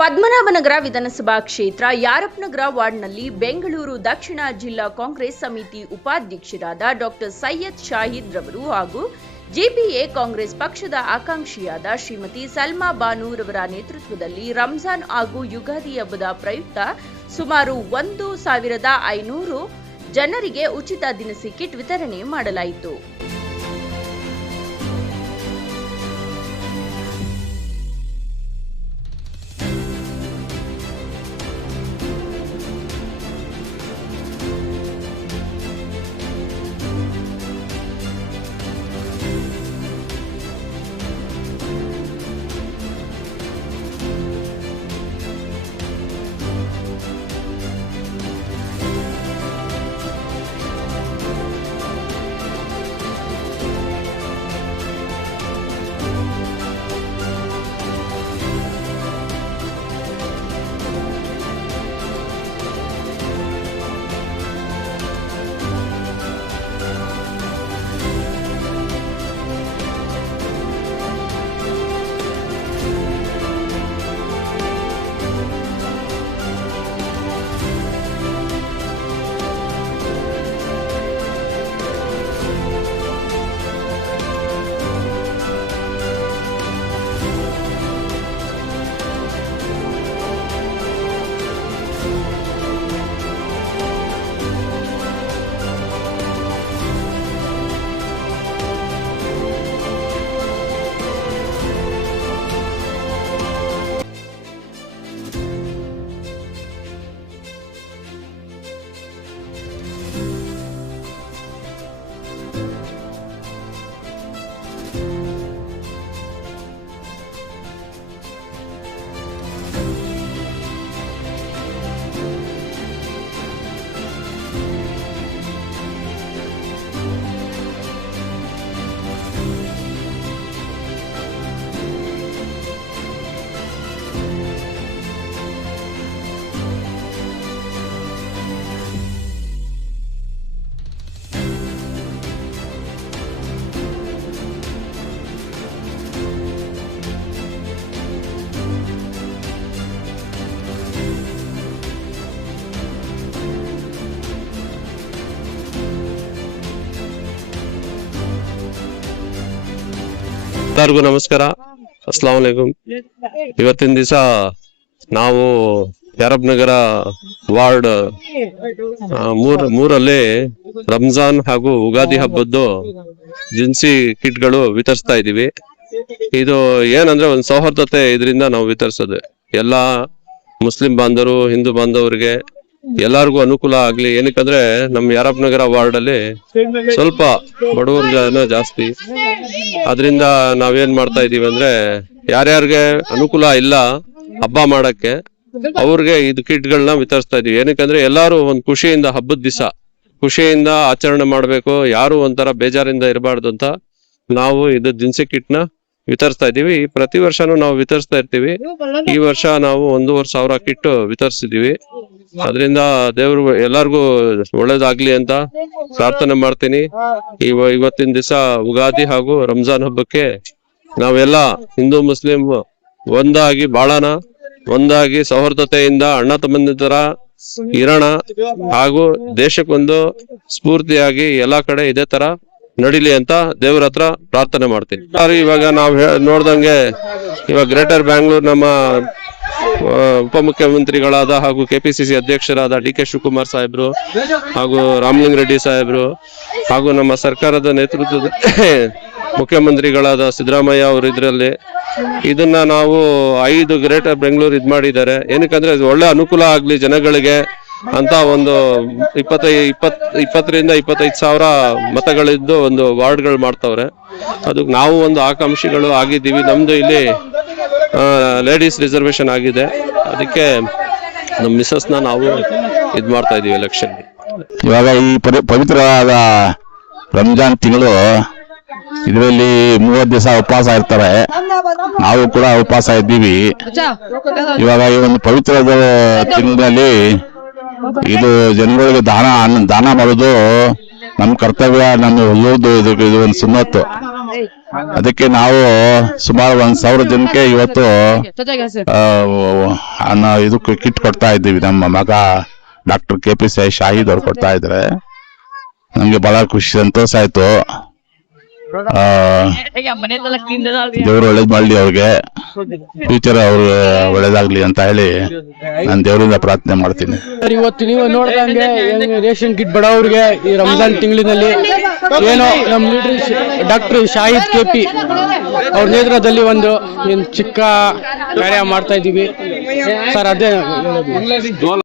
ಪದ್ಮನಾಭನಗರ ವಿಧಾನಸಭಾ ಕ್ಷೇತ್ರ ಯಾರಪ್ಪನಗರ ವಾರ್ಡ್ನಲ್ಲಿ ಬೆಂಗಳೂರು ದಕ್ಷಿಣ ಜಿಲ್ಲಾ ಕಾಂಗ್ರೆಸ್ ಸಮಿತಿ ಉಪಾಧ್ಯಕ್ಷರಾದ ಡಾಕ್ಟರ್ ಸೈಯದ್ ಶಾಹಿದ್ ರವರು ಹಾಗೂ ಜೆಪಿಎ ಕಾಂಗ್ರೆಸ್ ಪಕ್ಷದ ಆಕಾಂಕ್ಷಿಯಾದ ಶ್ರೀಮತಿ ಸಲ್ಮಾ ಬಾನೂರವರ ನೇತೃತ್ವದಲ್ಲಿ ರಂಜಾನ್ ಹಾಗೂ ಯುಗಾದಿ ಹಬ್ಬದ ಪ್ರಯುಕ್ತ ಸುಮಾರು 1,500 ಜನರಿಗೆ ಉಚಿತ ದಿನಸಿ ಕಿಟ್ ವಿತರಣೆ ಮಾಡಲಾಯಿತು. ಎಲ್ಲರಿಗೂ ನಮಸ್ಕಾರ, ಅಸ್ಲಾಂ ವಲೈಕುಂ. ಇವತ್ತಿನ ದಿವಸ ನಾವು ಯಾರಪ್ಪನಗರ ವಾರ್ಡ್ ಮೂರಲ್ಲಿ ರಂಜಾನ್ ಹಾಗೂ ಉಗಾದಿ ಹಬ್ಬದ್ದು ದಿನಸಿ ಕಿಟ್ಗಳು ವಿತರಿಸ್ತಾ ಇದೀವಿ. ಇದು ಏನಂದ್ರೆ ಒಂದು ಸೌಹಾರ್ದತೆ ಇದರಿಂದ ನಾವು ವಿತರಿಸೋದು. ಎಲ್ಲಾ ಮುಸ್ಲಿಂ ಬಾಂಧವರು, ಹಿಂದೂ ಬಾಂಧವರಿಗೆ ಎಲ್ಲಾರ್ಗು ಅನುಕೂಲ ಆಗ್ಲಿ. ಏನಕ್ಕಂದ್ರೆ ನಮ್ಮ ಯಾರಪ್ಪನಗರ ವಾರ್ಡ್ ಅಲ್ಲಿ ಸ್ವಲ್ಪ ಬಡವರ ಜನ ಜಾಸ್ತಿ. ಅದರಿಂದ ನಾವೇನ್ ಮಾಡ್ತಾ ಇದೀವಿ ಅಂದ್ರೆ ಯಾರ್ಯಾರಿಗೆ ಅನುಕೂಲ ಇಲ್ಲ ಹಬ್ಬ ಮಾಡಕ್ಕೆ ಅವ್ರಿಗೆ ಇದು ಕಿಟ್ಗಳನ್ನ ವಿತರಿಸ್ತಾ ಇದೀವಿ. ಏನಕ್ಕಂದ್ರೆ ಎಲ್ಲಾರು ಒಂದ್ ಖುಷಿಯಿಂದ ಹಬ್ಬದ ದಿವಸ ಖುಷಿಯಿಂದ ಆಚರಣೆ ಮಾಡ್ಬೇಕು, ಯಾರು ಒಂಥರ ಬೇಜಾರಿಂದ ಇರಬಾರ್ದು ಅಂತ ನಾವು ಇದು ದಿನಸಿ ಕಿಟ್ನ ವಿತರಿಸ್ತಾ ಇದೀವಿ. ಪ್ರತಿ ವರ್ಷನೂ ನಾವು ವಿತರಿಸ್ತಾ ಇರ್ತೀವಿ. ಈ ವರ್ಷ ನಾವು 1,500 ಕಿಟ್ ವಿತರಿಸಿದೀವಿ. ಅದರಿಂದ ದೇವ್ರು ಎಲ್ಲಾರ್ಗು ಒಳ್ಳೇದಾಗ್ಲಿ ಅಂತ ಪ್ರಾರ್ಥನೆ ಮಾಡ್ತೀನಿ. ಇವತ್ತಿನ ದಿವಸ ಉಗಾದಿ ಹಾಗೂ ರಂಜಾನ್ ಹಬ್ಬಕ್ಕೆ ನಾವೆಲ್ಲ ಹಿಂದೂ ಮುಸ್ಲಿಂ ಒಂದಾಗಿ ಬಾಳೋಣ, ಒಂದಾಗಿ ಸೌಹಾರ್ದತೆಯಿಂದ ಅಣ್ಣ ತಮ್ಮನ ತರ ಇರೋಣ ಹಾಗೂ ದೇಶಕ್ಕೊಂದು ಸ್ಫೂರ್ತಿಯಾಗಿ ಎಲ್ಲಾ ಕಡೆ ಇದೇ ತರ ನಡಿಲಿ ಅಂತ ದೇವ್ರ ಹತ್ರ ಪ್ರಾರ್ಥನೆ ಮಾಡ್ತೀನಿ. ಇವಾಗ ನಾವು ನೋಡ್ದಂಗೆ ಇವಾಗ ಗ್ರೇಟರ್ ಬ್ಯಾಂಗ್ಳೂರ್ ನಮ್ಮ ಉಪಮುಖ್ಯಮಂತ್ರಿಗಳಾದ ಹಾಗೂ ಕೆಪಿಸಿಸಿ ಅಧ್ಯಕ್ಷರಾದ ಡಿ ಕೆ ಶಿವಕುಮಾರ್ ಸಾಹೇಬ್ರು ಹಾಗೂ ರಾಮಲಿಂಗ ರೆಡ್ಡಿ ಸಾಹೇಬ್ರು ಹಾಗೂ ನಮ್ಮ ಸರ್ಕಾರದ ನೇತೃತ್ವದ ಮುಖ್ಯಮಂತ್ರಿಗಳಾದ ಸಿದ್ದರಾಮಯ್ಯ ಅವರು ಇದರಲ್ಲಿ ಇದನ್ನ ನಾವು 5 ಗ್ರೇಟರ್ ಬೆಂಗಳೂರು ಇದ್ ಮಾಡಿದ್ದಾರೆ. ಏನಕ್ಕಂದ್ರೆ ಇದು ಒಳ್ಳೆ ಅನುಕೂಲ ಆಗ್ಲಿ ಜನಗಳಿಗೆ ಅಂತ ಒಂದು 20ರಿಂದ 25,000 ಮತಗಳಿದ್ದು ಒಂದು ವಾರ್ಡ್ಗಳು ಮಾಡ್ತವ್ರೆ. ಅದಕ್ಕೆ ನಾವು ಒಂದು ಆಕಾಂಕ್ಷಿಗಳು ಆಗಿದ್ದೀವಿ. ನಮ್ದು ಇಲ್ಲಿ ಲೇಡೀಸ್ ರಿಸರ್ವೇಶನ್ ಆಗಿದೆ. ಅದಕ್ಕೆ ನಮ್ಮ ಮಿಸಸ್ನ ನಾವು ಇದ್ ಮಾಡ್ತಾ ಇದೀವಿ ಎಲೆಕ್ಷನ್. ಇವಾಗ ಈ ಪವಿತ್ರವಾದ ರಂಜಾನ್ ತಿಂಗಳು ಇದರಲ್ಲಿ 30 ದಿವಸ ಉಪವಾಸ ಇರ್ತಾರೆ. ನಾವು ಕೂಡ ಉಪವಾಸ ಇದ್ದೀವಿ. ಇವಾಗ ಈ ಒಂದು ಪವಿತ್ರದ ತಿಂಗಳಲ್ಲಿ ಇದು ಜನಗಳಿಗೆ ದಾನ ಮಾಡೋದು ನಮ್ಮ ಕರ್ತವ್ಯ, ನಮ್ಮ ಇದು ಒಂದು ಸುನ್ನತ್ತು. ಅದಕ್ಕೆ ನಾವು ಸುಮಾರು 1,000 ಜನಕ್ಕೆ ಇವತ್ತು ಇದಕ್ಕೆ ಕಿಟ್ ಕೊಡ್ತಾ ಇದ್ದೀವಿ. ನಮ್ಮ ಮಗ ಡಾಕ್ಟರ್ KPCI ಶಾಹಿದ್ ಅವ್ರು ಕೊಡ್ತಾ ಇದ್ದಾರೆ. ನಮ್ಗೆ ಬಹಳ ಖುಷಿ ಸಂತೋಷ ಆಯ್ತು. ದೇವ್ರು ಒಳ್ಳೇದ್ ಮಾಡ್ಲಿ, ಅವ್ರಿಗೆ ಫ್ಯೂಚರ್ ಅವ್ರು ಒಳ್ಳೇದಾಗ್ಲಿ ಅಂತ ಹೇಳಿ ನಾನು ದೇವರಿಂದ ಪ್ರಾರ್ಥನೆ ಮಾಡ್ತೀನಿ. ಇವತ್ತು ನೀವು ನೋಡ್ದಂಗೆ ರೇಷನ್ ಕಿಟ್ ಬಡವರಿಗೆ ಈ ರಂಜಾನ್ ತಿಂಗಳಿನಲ್ಲಿ ಏನೋ ನಮ್ಮ ಲೀಡರ್ ಡಾಕ್ಟರ್ ಶಾಹಿದ್ KP ಅವ್ರ ನೇತೃತ್ವದಲ್ಲಿ ಒಂದು ಚಿಕ್ಕ ಕಾರ್ಯ ಮಾಡ್ತಾ ಇದ್ದೀವಿ ಸರ್. ಅದೇ